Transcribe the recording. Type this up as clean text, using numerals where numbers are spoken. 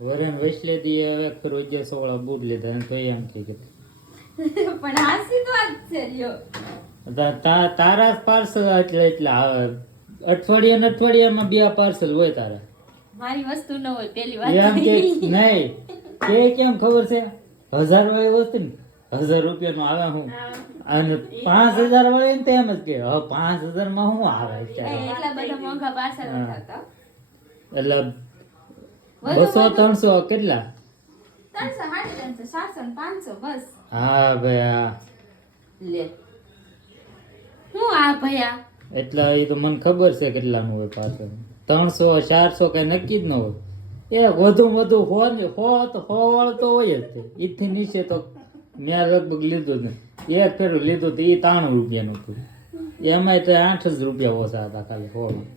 વરણ વૈસલે દી હવે ફેર 1100 વાળા બૂટ લીધા અને તો એમ થઈ ગયું પણ હાસી તો આજ છે લ્યો. તારા પાર્સલ એટલે અઠવાડિયામાં 2 પાર્સલ હોય તારા. મારી વસ્તુ ન હોય પેલી વાત. એમ કે નહીં કે કેમ ખબર છે 1000 વાળી વસ્તુ ને 1000 રૂપિયાનું આવે હું અને 5000 વાળી ને તો એમ જ કે હવે 5000 માં શું આવે એટલા બધા મોંઘા પાર્સલ હતા એટલે 200-300 કેટલા 300 350 500 બસ. હા ભાઈ હા લે હું આ ભયા એટલે એ તો મને ખબર છે કેટલાનું હોય પાર્સલ 300-400 કઈ નક્કી જ ન હોય એ વધુ 100 વાળો તો હોય જ તે ઈથી નીચે તો મેં લગભગ લીધું જ નહીં એક ફેરું લીધું તો એ 93 રૂપિયાનું હતું એમાંય તો 8 જ રૂપિયા ઓછા હતા ખાલી 100